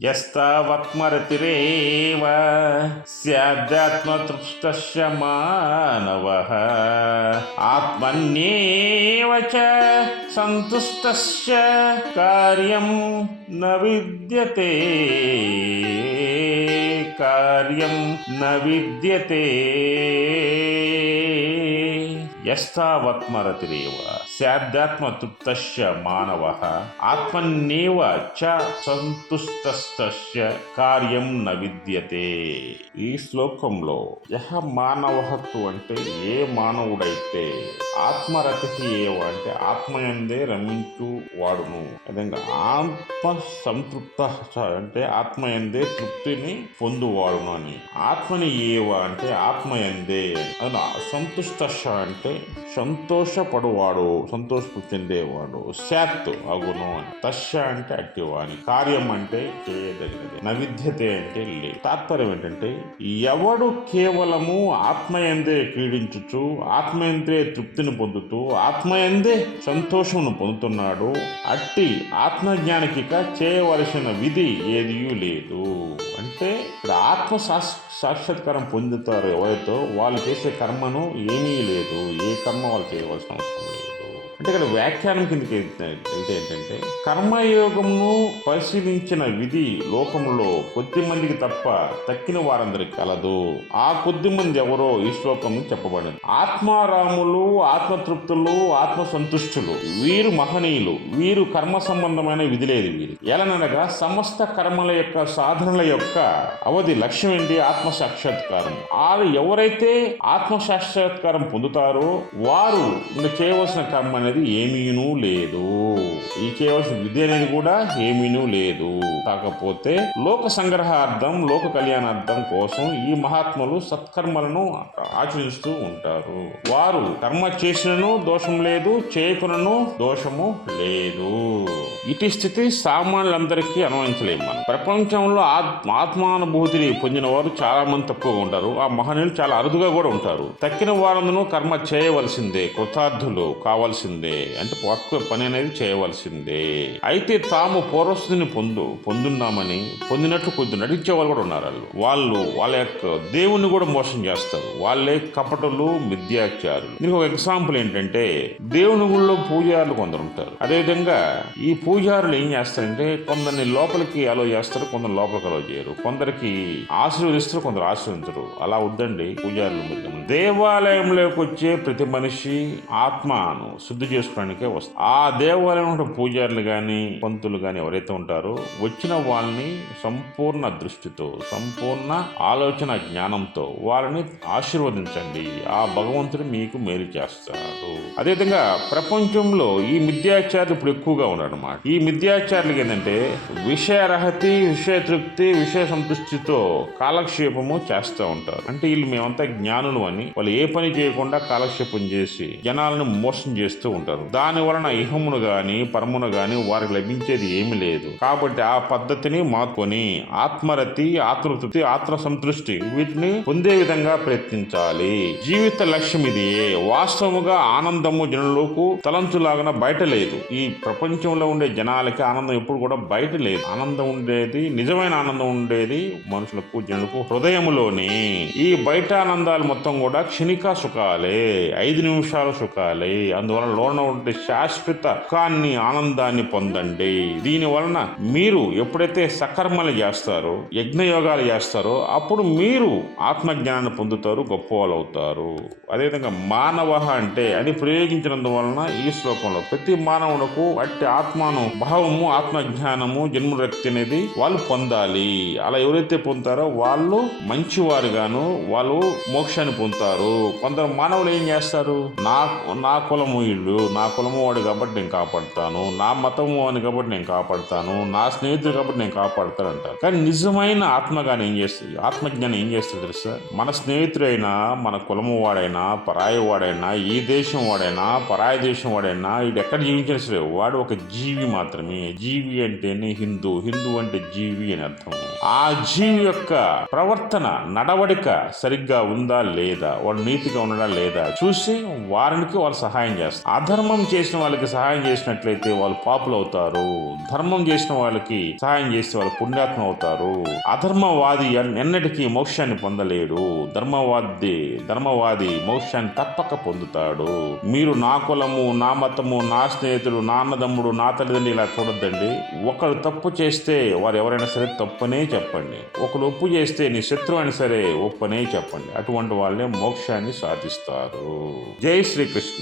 యస్తావత్మరతిరేవ స్యాధ్యాత్మతృష్టస్య మానవ ఆత్మన్యేవ చ సంతుష్టస్య కార్యం న విద్యతే కార్యం న విద్యతే యస్తావత్మరతిరేవ తృప్తశ్చ మానవ ఆత్మన్నేవ చ సంతుష్టస్తస్య కార్యం న విద్యతే. ఈ శ్లోకంలో యహ మానవహత్తు అంటే ఏ మానవుడైతే ఆత్మరతి ఏవ? అంటే ఆత్మయందే రమించు వాడును. విధంగా ఆత్మ సంతృప్త అంటే ఆత్మయందే తృప్తిని పొందువాడును అని. ఆత్మని ఏవ? అంటే ఆత్మయందే. అది సంతుష్ట అంటే సంతోషపడువాడు సంతోషపు చెందేవాడు. శాత్ అగును అని. తస్య అంటే అట్టివాని కార్యం అంటే చేయదగినది. నవిద్యతే అంటే లే తాత్పర్యం ఏంటంటే ఎవడు కేవలము ఆత్మయందే క్రీడించుచు ఆత్మయందే తృప్తిని పొందుతూ ఆత్మయందే సంతోషమును పొందుతున్నాడు. అట్టి ఆత్మజ్ఞానికిక చేయవలసిన విధి ఏదీ లేదు. అంటే ఇక్కడ ఆత్మ సాక్షాత్కారం పొందుతారు ఎవరైతే వాళ్ళు చేసే కర్మను ఏమీ లేదు. ఏ కర్మ వాళ్ళు చేయవలసిన అవసరం లేదు. అంటే ఇక్కడ వ్యాఖ్యానం కిందకి అంటే ఏంటంటే కర్మయోగమును పరిశీలించిన విధి లోకంలో కొద్ది మందికి తప్ప తక్కిన వారందరికి కలదు. ఆ కొద్ది మంది ఎవరో ఈ శ్లోకం చెప్పబడింది ఆత్మారాములు ఆత్మతృప్తులు ఆత్మ సంతుష్టులు వీరు మహనీయులు వీరు కర్మ సంబంధమైన విధి లేదు వీరు ఎలానగా సమస్త కర్మల యొక్క సాధనల యొక్క అవధి లక్ష్యం ఏంటి? ఆత్మ సాక్షాత్కారం వారు ఎవరైతే ఆత్మ సాక్షాత్కారం పొందుతారో వారు ఇంకా చేయవలసిన కర్మ అనేది ఏమీనూ లేదు. ఈ చేయవలసిన విధి అనేది కూడా ఏమీనూ లేదు. కాకపోతే లోక సంగ్రహార్థం లోక కళ్యాణార్థం కోసం ఈ మహాత్ములు సత్కర్మలను ఆచరిస్తూ ఉంటారు. వారు కర్మ చేసినను దోషం లేదు చేయకునను దోషము లేదు. ఇటు స్థితి సామాన్యులందరికీ అనుభవించలేము మనం. ప్రపంచంలో ఆత్మ ఆత్మానుభూతిని పొందిన వారు చాలా మంది తక్కువగా ఉంటారు. ఆ మహనీయులు చాలా అరుదుగా కూడా ఉంటారు. తక్కిన వారందరూ కర్మ చేయవలసిందే కృతార్థులు కావాల్సిందే అంటే పక్క పని అనేది చేయవలసిందే. అయితే తాము పూర్వస్థితిని పొందు పొందున్నామని పొందినట్లు కొద్ది నటించే వాళ్ళు కూడా ఉన్నారు వాళ్ళు. వాళ్ళు వాళ్ళ యొక్క దేవుణ్ణి కూడా మోసం చేస్తారు. వాళ్ళే కపటలు మిథ్యాచారులు. దీనికి ఒక ఎగ్జాంపుల్ ఏంటంటే దేవుని గుళ్ళో పూజారులు కొందరు ఉంటారు. అదేవిధంగా ఈ పూజారులు ఏం చేస్తారంటే కొందరిని లోపలికి అలో చేస్తారు కొందరు లోపలికి అలో చేయరు. కొందరికి ఆశీర్వదిస్తారు కొందరు ఆశీర్వదించరు. అలా వద్దండి పూజారులు దేవాలయంలోకి వచ్చే ప్రతి మనిషి ఆత్మను శుద్ధి చేసుకోవడానికే వస్తారు ఆ దేవాలయం ఉన్న పూజారులు కానీ పంతులు కానీ ఎవరైతే ఉంటారో వచ్చిన వాళ్ళని సంపూర్ణ దృష్టితో సంపూర్ణ ఆలోచన జ్ఞానంతో వారిని ఆశీర్వదించండి. ఆ భగవంతుడు మీకు మేలు చేస్తాడు. అదేవిధంగా ప్రపంచంలో ఈ మిథ్యాచారులు ఇప్పుడు ఎక్కువగా ఉన్నాడు అన్నమాట ఈ మిథ్యాచారులకి ఏంటంటే విషయరహతి విషయ తృప్తి విషయ సంతృష్టితో కాలక్షేపము చేస్తూ ఉంటారు. అంటే వీళ్ళు మేమంతా జ్ఞానులు అని వాళ్ళు ఏ పని చేయకుండా కాలక్షేపం చేసి జనాలను మోసం చేస్తూ ఉంటారు. దాని వలన ఇహమును గాని పరమును గాని వారికి లభించేది ఏమి లేదు. కాబట్టి ఆ పద్ధతిని మార్చుకొని ఆత్మరతి ఆత్మతృప్తి ఆత్మ సంతృష్టి వీటిని పొందే విధంగా ప్రయత్నించాలి. జీవిత లక్ష్యం ఇది వాస్తవముగా ఆనందము జనులకు తలంచులాగా బయట లేదు. ఈ ప్రపంచంలో ఉండే జనాలకి ఆనందం ఎప్పుడు కూడా బయట లేదు. ఆనందం ఉండేది నిజమైన ఆనందం ఉండేది మనుషులకు జనులకు హృదయములోని. ఈ బయట ఆనందాలు మొత్తం కూడా క్షణిక సుఖాలే ఐదు నిమిషాల సుఖాలే. అందువలన లోన ఉండే శాశ్వత సుఖాన్ని ఆనందాన్ని పొందండి. దీని వలన మీరు ఎప్పుడైతే సకర్మలు చేస్తారో యజ్ఞయోగాలు చేస్తారో అప్పుడు మీరు ఆత్మజ్ఞానాన్ని పొందుతారు గొప్పవాళ్ళు అవుతారు అదేవిధంగా మానవ అంటే అని ప్రయోగించినందువలన ఈ శ్లోకంలో ప్రతి మానవునకు అట్టి ఆత్మను భావము ఆత్మజ్ఞానము జన్మరక్తి అనేది వాళ్ళు పొందాలి. అలా ఎవరైతే పొందుతారో వాళ్ళు మంచివారుగాను వాళ్ళు మోక్షాన్ని పొందుతారు. కొందరు మానవులు ఏం చేస్తారు? నా నా కులము ఇల్లు నా కులము వాడు కాబట్టి నేను కాపాడుతాను. నా మతము అని కాబట్టి నేను కాపాడుతాను. నా స్నేహితుడు కాబట్టి నేను కాపాడుతాను అంటారు. కానీ నిజమైన ఆత్మగాని ఏం చేస్తుంది? ఆత్మజ్ఞానం ఏం చేస్తుంది తెలుసా? మన స్నేహితుడైనా మన కులము వాడైనా పరాయి వాడైనా ఈ దేశం వాడైనా పరాయి దేశం వాడైనా ఇది ఎక్కడ జీవించిన సరే వాడు ఒక జీవి మాత్రమే. జీవి అంటేనే హిందూ. హిందూ అంటే జీవి అని అర్థం. ఆ జీవి యొక్క ప్రవర్తన నడవడిక సరిగ్గా ఉందా లేదా? వాడు నీతిగా ఉండడా లేదా? చూసి వారికి వాళ్ళు సహాయం చేస్తారు. అధర్మం చేసిన వాళ్ళకి సహాయం చేసినట్లయితే వాళ్ళు పాపులు అవుతారు. ధర్మం చేసిన వాళ్ళకి సహాయం చేస్తే వాళ్ళు పుణ్యాత్మ అవుతారు. అధర్మవాది ఎన్- ఎన్నటికీ మోక్షాన్ని పొందలేడు. ధర్మవాది ధర్మవాది మోక్షాన్ని తప్పక పొందుతాడు. మీరు నా కులము నా మతము నా స్నేహితుడు నా అన్నదమ్ముడు నా తల్లిదండ్రులు ఇలా చూడొద్దండి. ఒకరు తప్పు చేస్తే వారు ఎవరైనా సరే తప్పనే చెప్పండి. ఒకరు ఒప్పు చేస్తే నీ శత్రువు అయినా సరే ఒప్పనే చెప్పండి. అటువంటి వాళ్ళే మోక్షాన్ని సాధిస్తారు. జై శ్రీకృష్ణ.